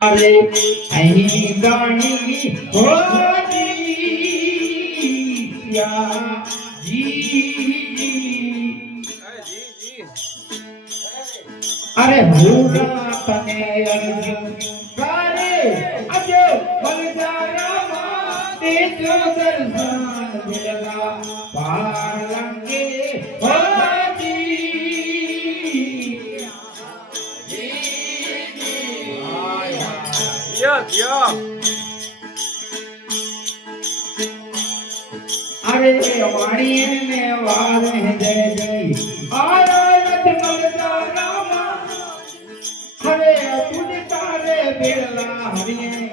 અહીં ગાણી હોજી અરે ભૂરા તને અર્જુન હોજી યો યો અરે વાણીએ ને વારે જય જય આરત મલદા રામા હરે અબુદ તારે બેલા હરિયે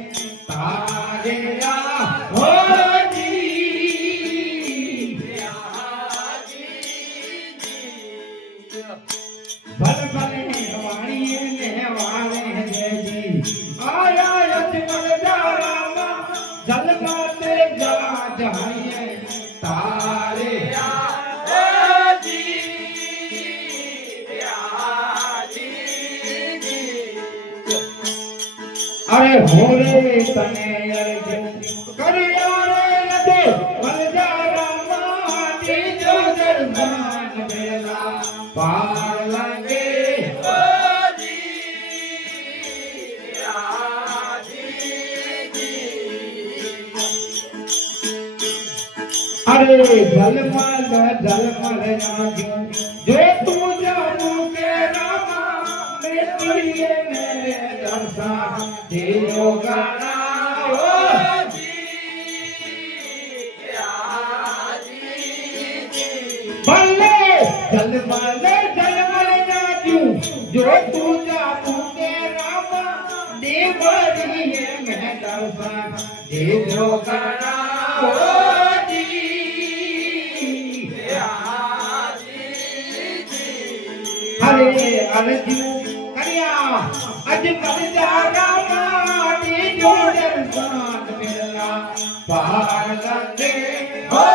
તારે આ હોજી ભલ ભલ ને વાણીએ ને વારે ભોરે તને અર્જુન કર્યા રે નદે મલજા રામા નીજો દર્શન વેલા. પાર લાગે. અરે જલમલ જલમલ રાજો. જો જો તું જાનું કે રામા દેવરીએ મેં દર્શન દેજો ગાના હરે અરજુ કર્યા અજ કરજા રામા નીજો દર્શન મેલા પાર લગે હોજી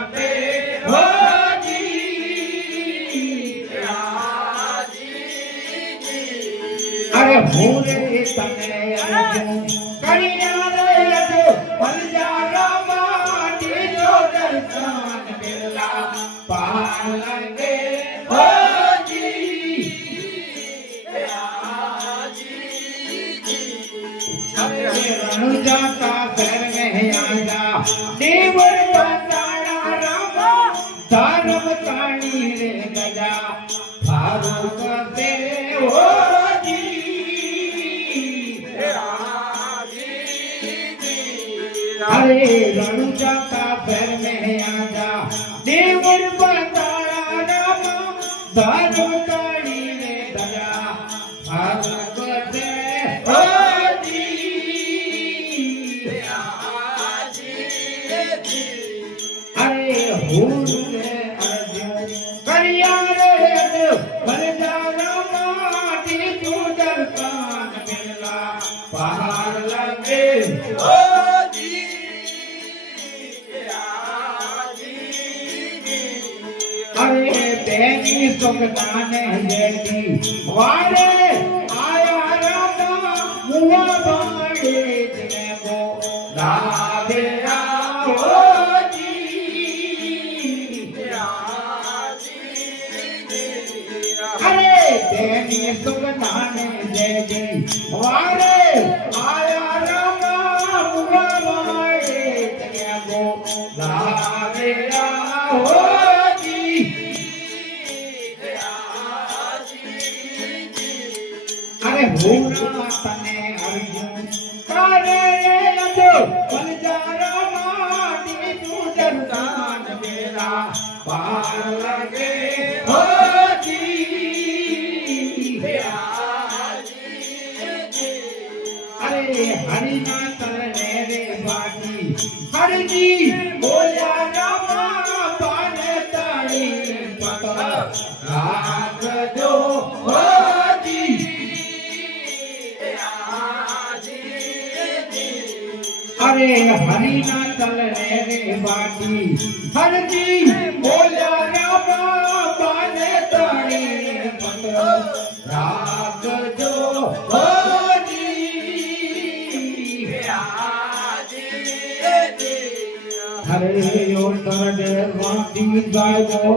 ભૂરે તને અર્જુન કરિયા રે યદુ ભલજા રામા દીજો દર્શન મેલા પાર લાગે હોજી શર રે ગજા. ફારૂક કરે હોજી અરે રણુજાતા શર મેં આજા દેવર બતાડા રામા ધર્મ તાણી રે ગજા ફારૂક તે અરે તેની સુખદાને જેતી વારે આયા રામા મુવા બાડે જને મો રાધે આઓજી અરે તેની સુગંધાને જેજે વારે હરિના તરણે રે વાટી હરજી, બોલ્યા રામા પાને તાળી પત રે બાકી હરજી, બોલ્યા રામા हरे योर तरगे वांटिंग जाय गो